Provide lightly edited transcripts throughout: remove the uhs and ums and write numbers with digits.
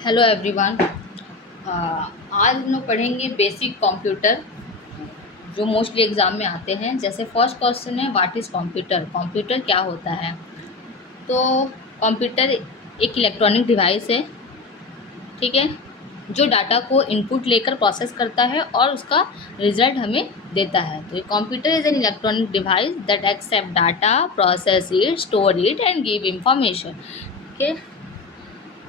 Hello everyone. आज हम लोग पढ़ेंगे बेसिक कंप्यूटर जो मोस्टली एग्ज़ाम में आते हैं। जैसे फर्स्ट क्वेश्चन है, व्हाट इज़ कंप्यूटर। कंप्यूटर क्या होता है? तो कंप्यूटर एक इलेक्ट्रॉनिक डिवाइस है, ठीक है, जो डाटा को इनपुट लेकर प्रोसेस करता है और उसका रिजल्ट हमें देता है। तो computer is an electronic device that accept data, process it, store it and give information. ठीक है,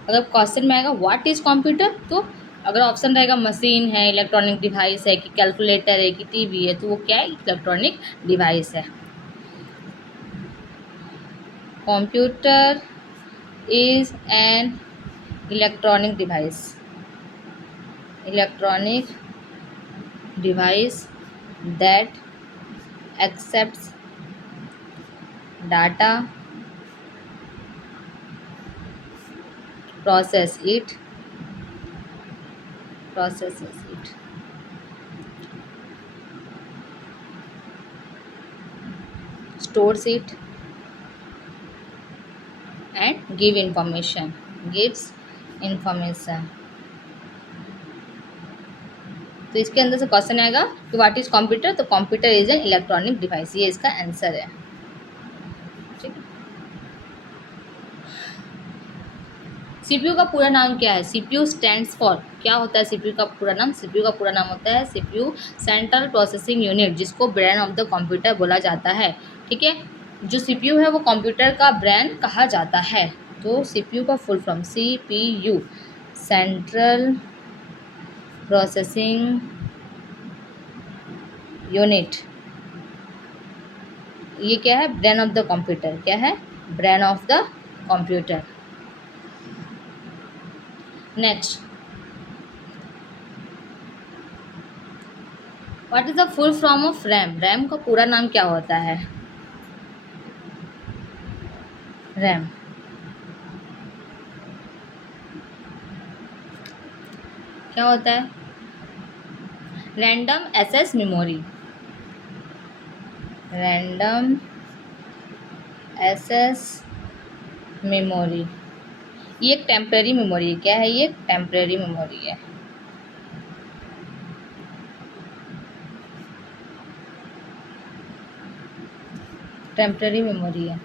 अगर क्वेश्चन में आएगा व्हाट इज़ कंप्यूटर, तो अगर ऑप्शन रहेगा मशीन है, इलेक्ट्रॉनिक डिवाइस है, कि कैलकुलेटर है, कि टीवी है, तो वो क्या है? इलेक्ट्रॉनिक डिवाइस है। Computer is an electronic device, electronic device that accepts data, process it, processes it, stores it and give information, gives information। तो इसके अंदर से क्वेश्चन आएगा कि व्हाट इज कंप्यूटर, तो computer is an electronic device, ये इसका आंसर है। ठीक है, सीपीयू का पूरा नाम क्या है? सीपीयू स्टैंड्स फॉर, क्या होता है सीपीयू का पूरा नाम? सीपीयू का पूरा नाम होता है सीपीयू सेंट्रल प्रोसेसिंग यूनिट, जिसको ब्रेन ऑफ द कंप्यूटर बोला जाता है। ठीक है, जो सीपीयू है वो कंप्यूटर का ब्रेन कहा जाता है। तो सीपीयू का full form CPU, central processing unit. ये क्या है? Brain of the computer. क्या है? Brain of the computer. Next, what is the full form of RAM? RAM का पूरा नाम क्या होता है? रैम क्या होता है? Random access memory, random access memory. ये एक टेम्परेरी मेमोरी है। क्या है ये? टेम्परेरी मेमोरी है। टेम्परेरी मेमोरी है।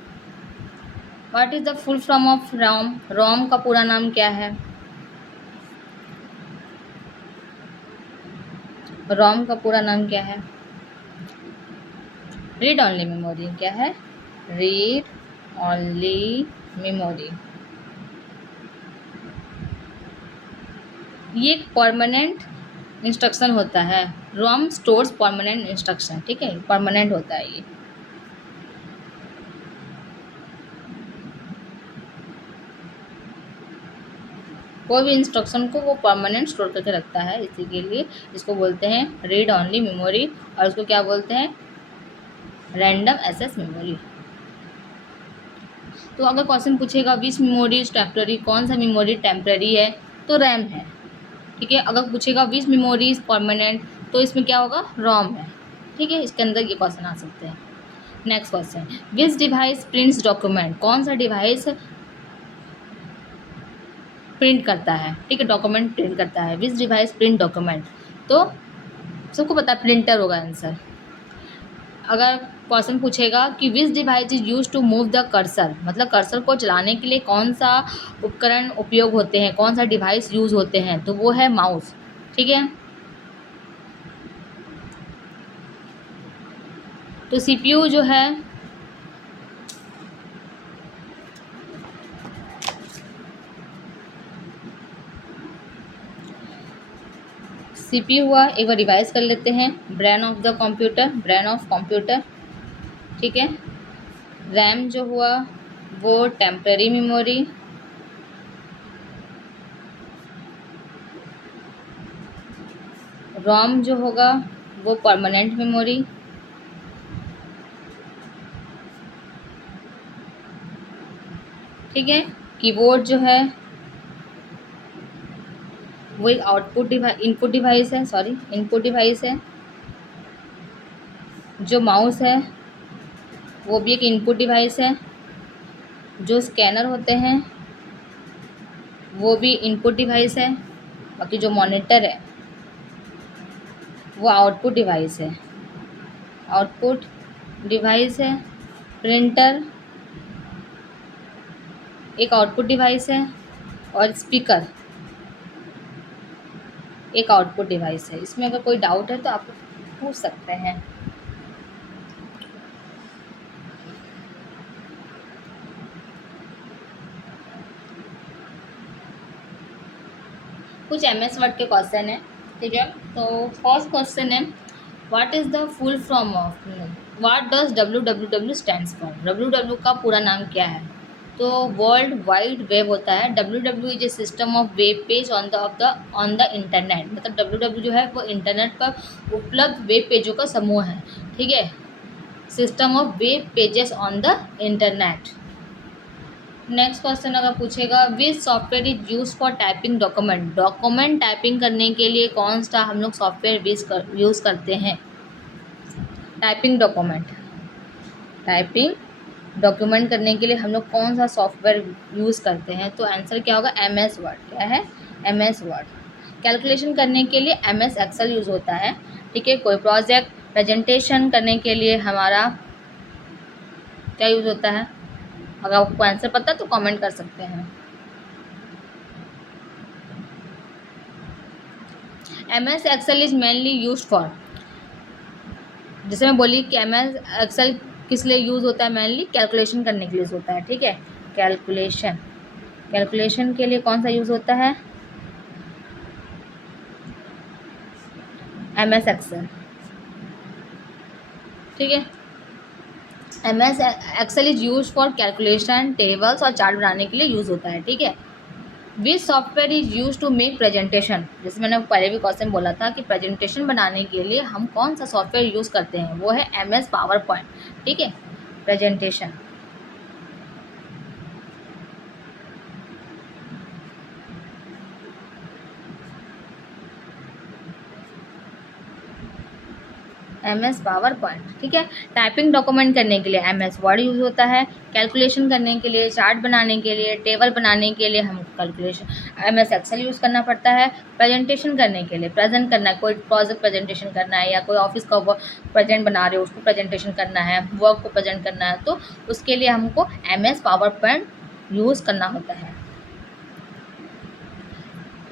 What is the full form of ROM? ROM का पूरा नाम क्या है? रोम का पूरा नाम क्या है? Read only memory. क्या है? Read only memory. ये एक परमानेंट इंस्ट्रक्शन होता है। रोम स्टोर्स परमानेंट इंस्ट्रक्शन। ठीक है, परमानेंट होता है ये। कोई भी इंस्ट्रक्शन को वो परमानेंट स्टोर करके रखता है, इसी के लिए इसको बोलते हैं रीड ऑनली मेमोरी, और इसको क्या बोलते हैं? Random access memory. तो अगर क्वेश्चन पूछेगा विच मेमोरी इज टेम्पररी, कौन सा मेमोरी टेम्पररी है, तो रैम है। ठीक है, अगर पूछेगा विच मेमोरी इज परमानेंट, तो इसमें क्या होगा? रोम है। ठीक है, इसके अंदर ये क्वेश्चन आ सकते हैं। नेक्स्ट क्वेश्चन, विच डिवाइस प्रिंट्स डॉक्यूमेंट? कौन सा डिवाइस प्रिंट करता है? ठीक है, डॉक्यूमेंट प्रिंट करता है। विच डिवाइस प्रिंट डॉक्यूमेंट, तो सबको पता है प्रिंटर होगा आंसर। अगर क्वेश्चन पूछेगा कि which device is use to move the cursor, मतलब कर्सर को चलाने के लिए कौन सा उपकरण उपयोग होते हैं, कौन सा डिवाइस यूज होते हैं, तो वो है माउस। ठीक है, तो सीपीयू जो है सीपीयू हुआ, एक बार रिवाइज कर लेते हैं। Brain of the computer, brain of computer. ठीक है, रैम जो हुआ वो टेम्पररी मेमोरी, रोम जो होगा वो परमानेंट मेमोरी, ठीक है, कीबोर्ड जो है वो एक आउटपुट डिवाइस, इनपुट डिवाइस है, सॉरी इनपुट डिवाइस है। जो माउस है वो भी एक इनपुट डिवाइस है। जो स्कैनर होते हैं वो भी इनपुट डिवाइस है। बाकी जो मॉनिटर है वो आउटपुट डिवाइस है, आउटपुट डिवाइस है। प्रिंटर एक आउटपुट डिवाइस है, और स्पीकर एक आउटपुट डिवाइस है। इसमें अगर कोई डाउट है तो आप पूछ सकते हैं। कुछ एमएस वर्ड के क्वेश्चन है, ठीक है। तो फर्स्ट क्वेश्चन है, what is the full form of, what does W W W stands for. W W का पूरा नाम क्या है? तो वर्ल्ड वाइड वेब होता है। W W is a system of web page on the internet. मतलब डब्ल्यू डब्ल्यू जो है वो इंटरनेट पर उपलब्ध वेब पेजों का समूह है, ठीक है। System of web pages on the internet. Next question अगर पूछेगा, विच software is use for typing document. Document typing करने के लिए कौन सा हम लोग सॉफ्टवेयर यूज़ करते हैं? टाइपिंग डॉक्यूमेंट, टाइपिंग डॉक्यूमेंट करने के लिए हम लोग कौन सा सॉफ्टवेयर यूज़ करते हैं? तो आंसर क्या होगा? M S Word. क्या है? M S word. कैलकुलेशन करने के लिए एम एस एक्सेल यूज़ होता है, ठीक है। कोई प्रोजेक्ट प्रेजेंटेशन करने के लिए हमारा क्या यूज़ होता है? अगर आपको आंसर पता है तो कमेंट कर सकते हैं। M S Excel is mainly use for, जैसे मैं बोली कि एम एस एक्सेल किस लिए यूज़ होता है? मेनली कैलकुलेशन करने के लिए यूज़ होता है, ठीक है। कैलकुलेशन, कैलकुलेशन के लिए कौन सा यूज़ होता है? एम एस एक्सेल, ठीक है। M S Excel is use for calculation, tables और चार्ट बनाने के लिए यूज़ होता है, ठीक है। Which software is use to make presentation. जैसे मैंने पहले भी क्वेश्चन बोला था कि प्रेजेंटेशन बनाने के लिए हम कौन सा सॉफ्टवेयर यूज़ करते हैं? वो है एम एस पावर पॉइंट, ठीक है। Presentation, M S PowerPoint, ठीक है। टाइपिंग डॉक्यूमेंट करने के लिए एम एस वर्ड यूज़ होता है। कैलकुलेशन करने के लिए, चार्ट बनाने के लिए, टेबल बनाने के लिए हम calculation M S Excel use करना पड़ता है। प्रेजेंटेशन करने के लिए, प्रेजेंट करना है, कोई प्रोजेक्ट प्रेजेंटेशन करना है या कोई ऑफिस का प्रेजेंट बना रहे हो उसको प्रेजेंटेशन करना है, वर्क को प्रेजेंट करना है, तो उसके लिए हमको M S PowerPoint use करना होता है।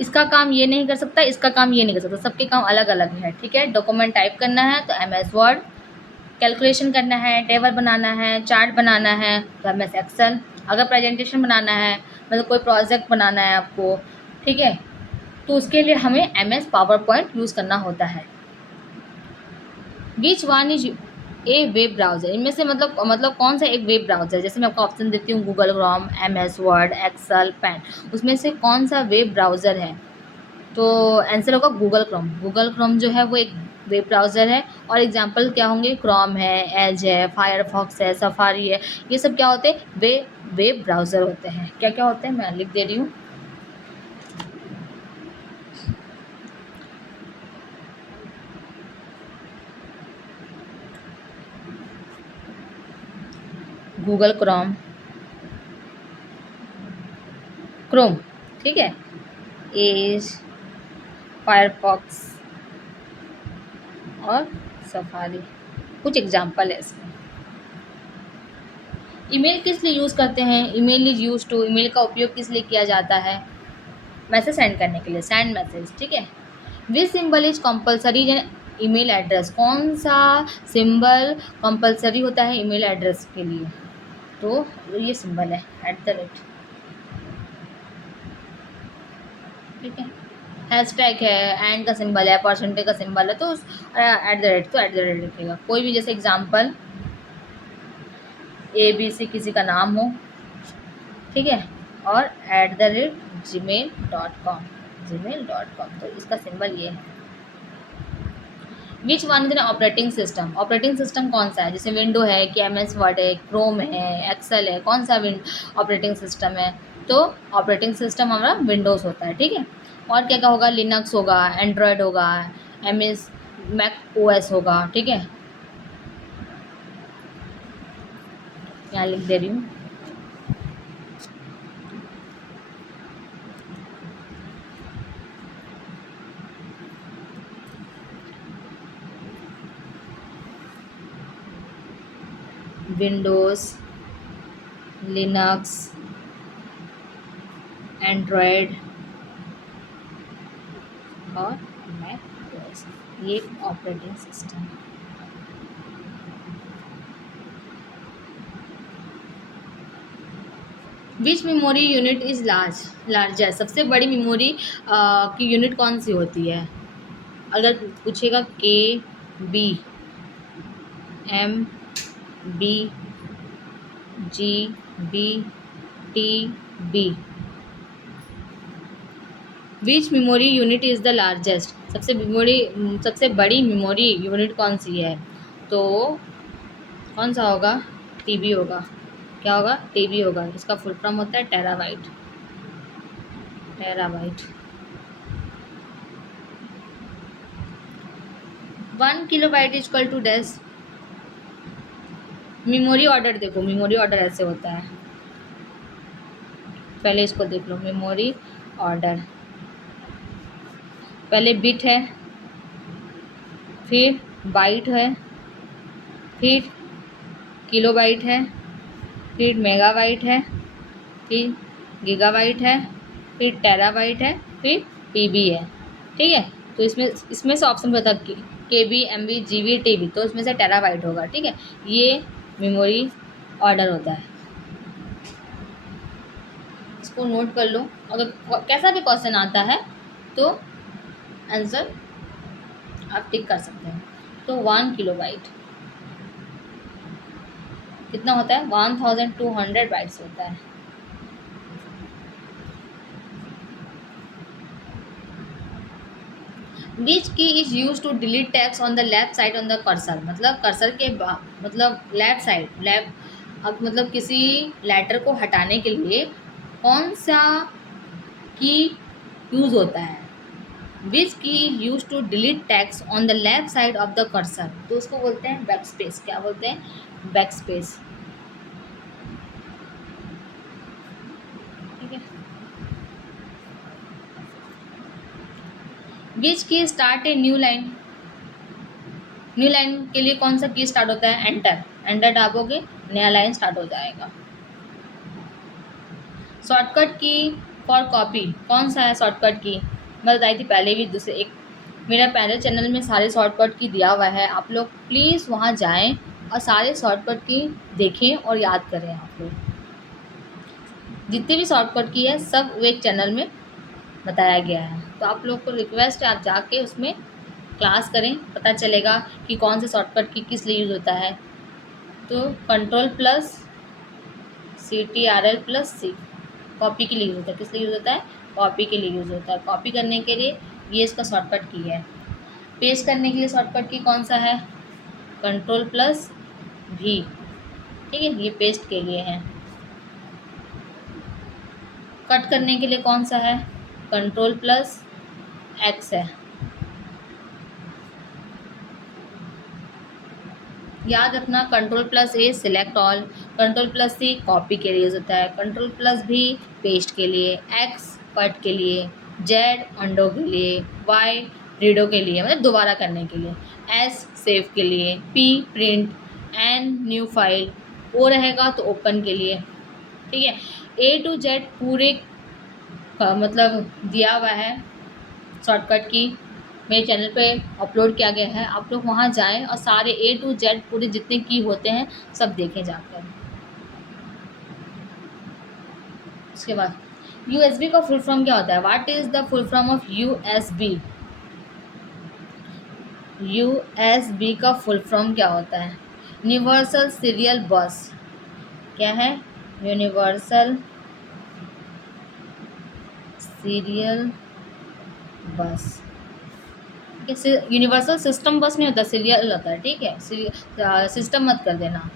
इसका काम ये नहीं कर सकता, इसका काम ये नहीं कर सकता, सबके काम अलग अलग है, ठीक है। डॉक्यूमेंट टाइप करना है तो एम एस वर्ड, कैलकुलेशन करना है, टेबल बनाना है, चार्ट बनाना है तो एम एस एक्सेल। अगर प्रेजेंटेशन बनाना है, मतलब कोई प्रोजेक्ट बनाना है आपको, ठीक है, तो उसके लिए हमें M S PowerPoint use करना होता है। Which one is a web browser. इनमें से मतलब कौन सा एक वेब ब्राउज़र? जैसे मैं आपको ऑप्शन देती हूँ, Google Chrome, M S Word, Excel, pen, उसमें से कौन सा वेब ब्राउज़र है? तो आंसर होगा गूगल क्रोम। गूगल क्रोम जो है वो एक वेब ब्राउज़र है। और एग्जांपल क्या होंगे? क्रोम है, एज है, फायरफॉक्स है, सफारी है, ये सब क्या होते हैं? वेब ब्राउज़र होते हैं। क्या क्या होते हैं मैं लिख दे रही हूँ। गूगल क्रोम, क्रोम, ठीक है, एज, फायरफॉक्स और सफारी, कुछ एग्जांपल है इसमें। ईमेल किस लिए यूज़ करते हैं? Email is use to, email का उपयोग किस लिए किया जाता है? मैसेज सेंड करने के लिए, सेंड मैसेज, ठीक है। विच symbol is compulsory in email address. कौन सा सिंबल कंपलसरी होता है ईमेल एड्रेस के लिए? तो ये सिंबल है, @ ठीक है। हैशटैग है, एंड का सिंबल है, परसेंटेज का सिंबल है, तो @ तो @ लिखेगा। कोई भी जैसे एग्जांपल ABC किसी का नाम हो, ठीक है, और @gmail.com, gmail.com, तो इसका सिंबल ये है। Which one is an operating system. Operating system कौन सा है? जैसे विंडो है कि एम एस वर्ड है, क्रोम है, एक्सेल है, कौन सा ऑपरेटिंग सिस्टम है? तो ऑपरेटिंग सिस्टम हमारा विंडोज़ होता है, ठीक है। और क्या क्या होगा? लिनक्स होगा, एंड्रॉयड होगा, एम एस मैक OS होगा, ठीक है। यहाँ लिख दे रही हूँ। विंडोज़, लिनक्स, एंड्रॉयड और मैक ओएस, ये operating system. Which memory unit is largest, सबसे बड़ी मेमोरी की यूनिट कौन सी होती है? अगर पूछेगा K B, M B, G B, T B, which memory unit is the largest, सबसे बड़ी मेमोरी यूनिट कौन सी है? तो कौन सा होगा? टीबी होगा। क्या होगा? टीबी होगा। इसका फुल फॉर्म होता है terabyte. Terabyte. 1 kilobyte is equal to dash. Memory order देखो, मेमोरी ऑर्डर ऐसे होता है, पहले इसको देख लो। मेमोरी ऑर्डर, पहले बिट है, फिर बाइट है, फिर किलोबाइट है, फिर मेगाबाइट है, फिर गीगाबाइट है, फिर टेराबाइट है, फिर पीबी है। ठीक है, तो इसमें से ऑप्शन बता, K B, M B, G B, T B, तो इसमें से टेराबाइट होगा। ठीक है, ये मेमोरी ऑर्डर होता है, इसको नोट कर लो। अगर कैसा भी क्वेश्चन आता है तो आंसर आप टिक कर सकते हैं। तो 1 किलोबाइट कितना होता है? 1200 बाइट्स होता है। Which key is used to delete text on the left side on the cursor, मतलब कर्सर के मतलब लेफ्ट साइड, मतलब किसी लेटर को हटाने के लिए कौन सा की यूज होता है? Which key use to delete text on the left side of the cursor, तो उसको बोलते हैं बैक स्पेस। क्या बोलते हैं? Back space. ठीक है। Which key start a new line, new line के लिए कौन सा की स्टार्ट होता है? एंटर। एंटर दाबोगे नया लाइन स्टार्ट हो जाएगा। शॉर्टकट की फॉर कॉपी कौन सा है? शॉर्टकट की मैं बताई थी पहले भी, दूसरे एक मेरा पहले चैनल में सारे शॉर्टकट की दिया हुआ है, आप लोग प्लीज़ वहाँ जाएं और सारे शॉर्टकट की देखें और याद करें। आप लोग जितने भी शॉर्टकट की है सब एक चैनल में बताया गया है, तो आप लोग को रिक्वेस्ट है आप जाके उसमें क्लास करें, पता चलेगा कि कौन से शॉर्टकट की किस लिए यूज़ होता है। तो कंट्रोल प्लस CTRL+C कॉपी के लिए यूज़ होता है। किस लिए यूज़ होता है? कॉपी के लिए यूज़ होता है। कॉपी करने के लिए ये इसका शॉर्टकट की है। पेस्ट करने के लिए शॉर्टकट की कौन सा है? Ctrl+V। ठीक है, ये पेस्ट के लिए है। कट करने के लिए कौन सा है? Ctrl+X है। याद रखना, Ctrl+A select all, Ctrl+C copy के लिए यूज़ होता है, Ctrl+V पेस्ट के लिए, X कट के लिए, Z अंडो के लिए, Y रीडो के लिए मतलब दोबारा करने के लिए, S सेव के लिए, P print, N new file, O रहेगा तो ओपन के लिए। ठीक है, A to Z पूरे मतलब दिया हुआ है शॉर्टकट की, मेरे चैनल पे अपलोड किया गया है, आप लोग वहाँ जाएं और सारे A to Z पूरे जितने की होते हैं सब देखें जाकर। उसके बाद USB का फुल फॉर्म क्या होता है? What is the full form of USB? USB का फुल फॉर्म क्या होता है? यूनिवर्सल सीरियल बस। क्या है? यूनिवर्सल सीरियल बस। यूनिवर्सल सिस्टम बस नहीं होता, सीरियल होता है। ठीक है, सिस्टम मत कर देना।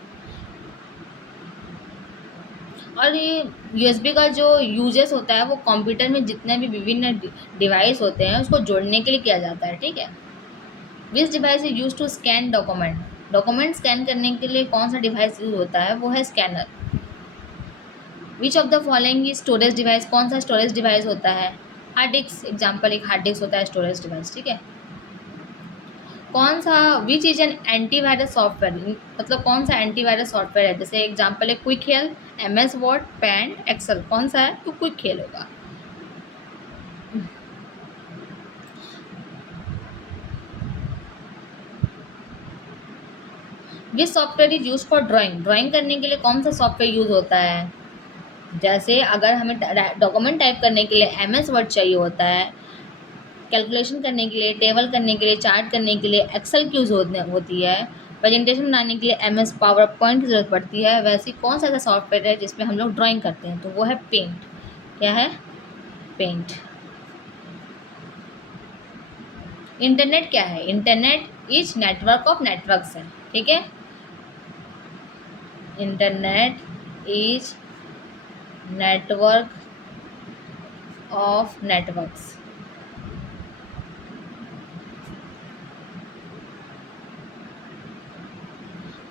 और ये USB का जो यूजेस होता है वो कंप्यूटर में जितने भी विभिन्न डिवाइस होते हैं उसको जोड़ने के लिए किया जाता है। ठीक है, which device is use to scan document, document scan करने के लिए कौन सा डिवाइस यूज होता है? वो है scanner. Which of the following storage device, कौन सा स्टोरेज डिवाइस होता है? Hard disk. एग्जाम्पल एक हार्ड डिस्क होता है स्टोरेज डिवाइस। ठीक है, कौन सा which is an antivirus software, मतलब कौन सा एंटीवायरस सॉफ्टवेयर है? जैसे एग्जांपल है quick help, MS Word, Paint, Excel, कौन सा है? तो क्विक हेल्प होगा। Which software is use for drawing, drawing करने के लिए कौन सा सॉफ्टवेयर यूज होता है? जैसे अगर हमें डॉक्यूमेंट टाइप करने के लिए MS वर्ड चाहिए होता है, कैलकुलेशन करने के लिए, टेबल करने के लिए, चार्ट करने के लिए एक्सेल की यूज़ होती है, प्रेजेंटेशन बनाने के लिए MS पावर पॉइंट की ज़रूरत पड़ती है, वैसे कौन सा ऐसा सॉफ्टवेयर है जिसमें हम लोग ड्राइंग करते हैं? तो वो है पेंट। क्या है? पेंट। इंटरनेट क्या है? Internet is network of networks है। ठीक है, internet is network of networks.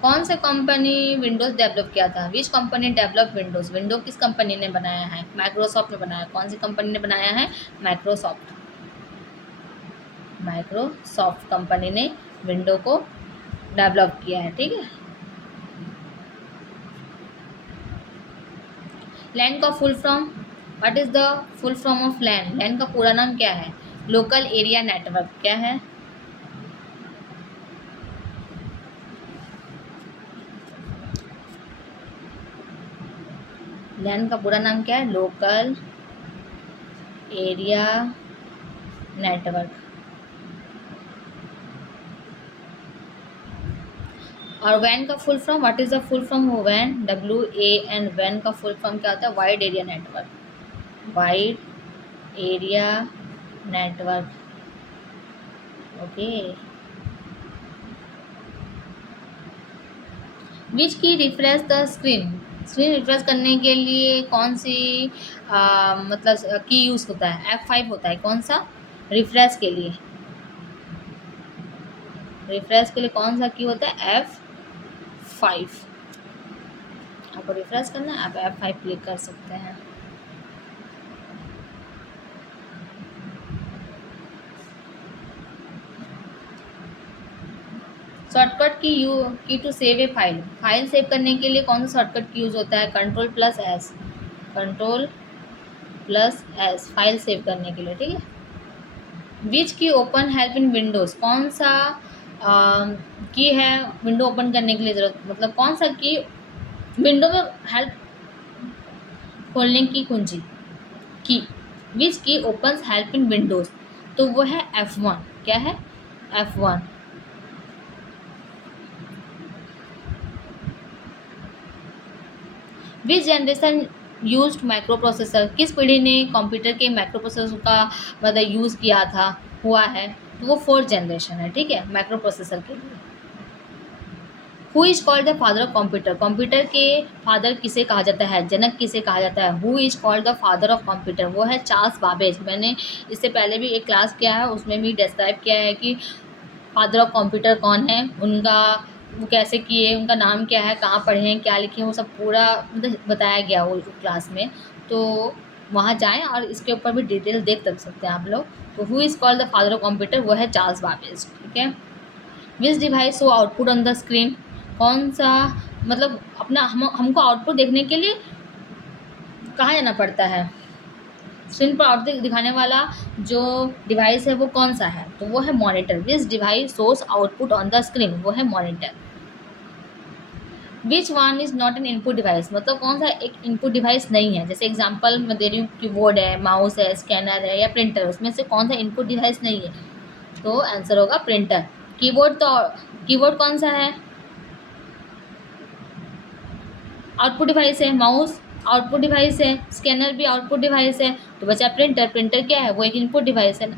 कौन से कंपनी विंडोज़ डेवलप किया था? Which company develop Windows, window किस कंपनी ने बनाया है? माइक्रोसॉफ्ट ने बनाया। कौन सी कंपनी ने बनाया है? माइक्रोसॉफ्ट। माइक्रोसॉफ्ट कंपनी ने विंडो को डेवलप किया है। ठीक है, लैन का full form, what is the full form of LAN? LAN का पूरा नाम क्या है? Local area network. क्या है? लैन का पूरा नाम क्या है? Local area network. और वैन का full form, what is the full form of वैन? WAN। वैन का फुल फॉर्म क्या होता है? Wide area network. Wide area network. Okay. विच की refresh the screen, screen refresh करने के लिए कौन सी मतलब की यूज़ होता है? F5 होता है। कौन सा? रिफ्रेश के लिए, रिफ्रेश के लिए कौन सा की होता है? F5। आपको रिफ्रेश करना है, आप F5 क्लिक कर सकते हैं। Shortcut key to save a file, file save करने के लिए कौन सा शॉर्टकट की यूज़ होता है? Ctrl+S। Ctrl+S फाइल सेव करने के लिए। ठीक है, विच की ओपन हेल्प इन विंडोज़, कौन सा की है विंडो ओपन करने के लिए ज़रूरत, मतलब कौन सा की विंडो में हेल्प खोलने की कुंजी की? विच की ओपन हेल्प इन विंडोज़, तो वो है F1। क्या है? F1। विच जनरेशन यूज्ड माइक्रो प्रोसेसर, किस पीढ़ी ने कंप्यूटर के माइक्रो प्रोसेसर का मतलब यूज़ किया था, हुआ है? तो वो 4th जनरेशन है। ठीक है, माइक्रो प्रोसेसर के लिए। Who is called the father of computer, computer के फादर किसे कहा जाता है? जनक किसे कहा जाता है? Who is called the father of computer, वो है चार्ल्स बाबेज। मैंने इससे पहले भी एक क्लास किया है, उसमें भी डिस्क्राइब किया है कि फादर ऑफ कंप्यूटर कौन है, उनका वो कैसे किए, उनका नाम क्या है, कहाँ पढ़े हैं, क्या लिखे हैं, वो सब पूरा मतलब बताया गया वो क्लास में। तो वहाँ जाएं और इसके ऊपर भी डिटेल देख सकते हैं आप लोग। तो who is called the father of computer, वो है चार्ल्स बाबेज। ठीक है, which device show output on the screen, कौन सा मतलब अपना हमको आउटपुट देखने के लिए कहाँ जाना पड़ता है? स्क्रीन पर आउटपुट दिखाने वाला जो डिवाइस है वो कौन सा है? तो वो है monitor. Which device shows output on the screen, वो है monitor. Which one is not an input device, मतलब कौन सा एक इनपुट डिवाइस नहीं है? जैसे एग्जांपल मैं दे रही हूँ, कीबोर्ड है, माउस है, स्कैनर है या प्रिंटर है, उसमें से कौन सा इनपुट डिवाइस नहीं है? तो आंसर होगा प्रिंटर। कीबोर्ड, तो कीबोर्ड कौन सा है? आउटपुट डिवाइस है। माउस आउटपुट डिवाइस है, स्कैनर भी आउटपुट डिवाइस है, तो बचा प्रिंटर। प्रिंटर क्या है? वो एक इनपुट डिवाइस है ना।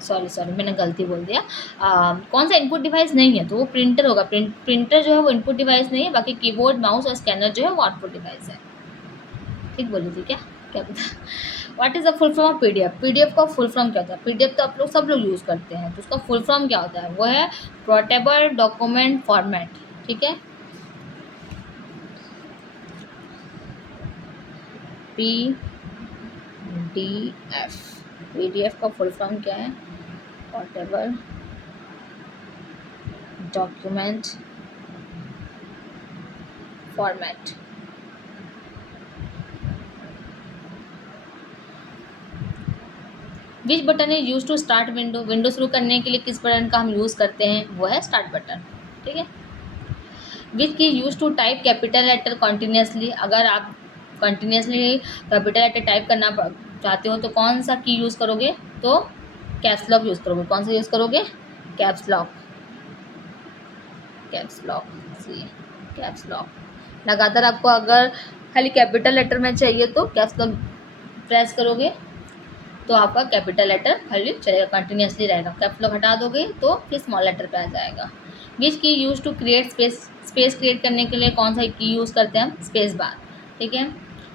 सॉरी मैंने गलती बोल दिया। कौन सा इनपुट डिवाइस नहीं है? तो वो प्रिंटर होगा। प्रिंटर जो है वो इनपुट डिवाइस नहीं है, बाकी कीबोर्ड, माउस और स्कैनर जो है वो आउटपुट डिवाइस है। ठीक बोली थी क्या? क्या पता। What is the full form of PDF, PDF का फुल फॉर्म क्या होता है? PDF तो आप लोग सब लोग यूज़ करते हैं, तो उसका फुल फॉर्म क्या होता है? वो है पोर्टेबल डॉक्यूमेंट फॉर्मेट। ठीक है, PDF, PDF का फुल फॉर्म क्या है? Portable document format. Which button is use to start window, window शुरू करने के लिए किस बटन का हम यूज़ करते हैं, वो है स्टार्ट बटन। ठीक है। Which key use to type capital letter continuously, अगर आप कंटिन्यूसली कैपिटल लेटर टाइप करना चाहते हो तो कौन सा की यूज़ करोगे, तो कैप्स लॉक यूज़ करोगे। कौन सा यूज़ करोगे, कैप्स लॉक, कैप्स लॉक, सी कैप्स लॉक। लगातार आपको अगर खाली कैपिटल लेटर में चाहिए तो कैप्स लॉक प्रेस करोगे तो आपका कैपिटल लेटर खाली चलेगा, कंटिन्यूसली रहेगा। कैप्स लॉक हटा दोगे तो फिर स्मॉल लेटर पे आ जाएगा। Which key use to create space, space create करने के लिए कौन सा की यूज़ करते हैं हम, स्पेस बार। ठीक है।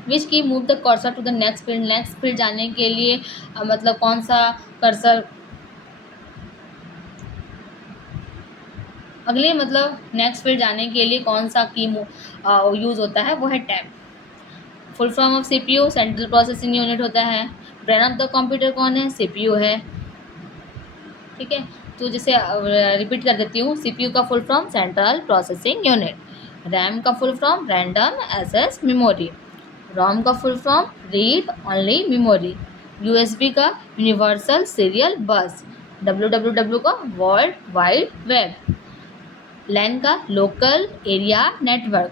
Which key move the cursor to the next field, next field जाने के लिए मतलब कौन सा कर्सर, अगले मतलब नेक्स्ट फील्ड जाने के लिए कौन सा की यूज़ होता है, वो है tab. Full form of CPU central processing unit होता है। ब्रेन ऑफ द कंप्यूटर कौन है, सीपीयू है। ठीक है। तो जैसे रिपीट कर देती हूँ, सीपीयू का full form central processing unit, RAM का full form random access memory, ROM का full form read only memory, USB का यूनिवर्सल सीरियल बस, डब्ल्यूडब्ल्यूडब्ल्यू का वर्ल्ड वाइड वेब, लैन का लोकल एरिया नेटवर्क,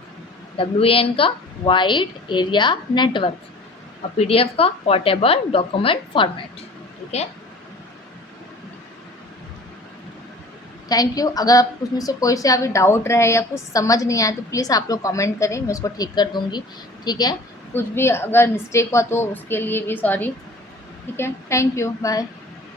WAN का wide area network, और PDF का portable document format. ठीक है। Thank you. अगर आप कुछ में से कोई से अभी डाउट रहे या कुछ समझ नहीं आया तो प्लीज़ आप लोग कमेंट करें, मैं उसको ठीक कर दूंगी। ठीक है। कुछ भी अगर मिस्टेक हुआ तो उसके लिए भी सॉरी। ठीक है। Thank you, bye.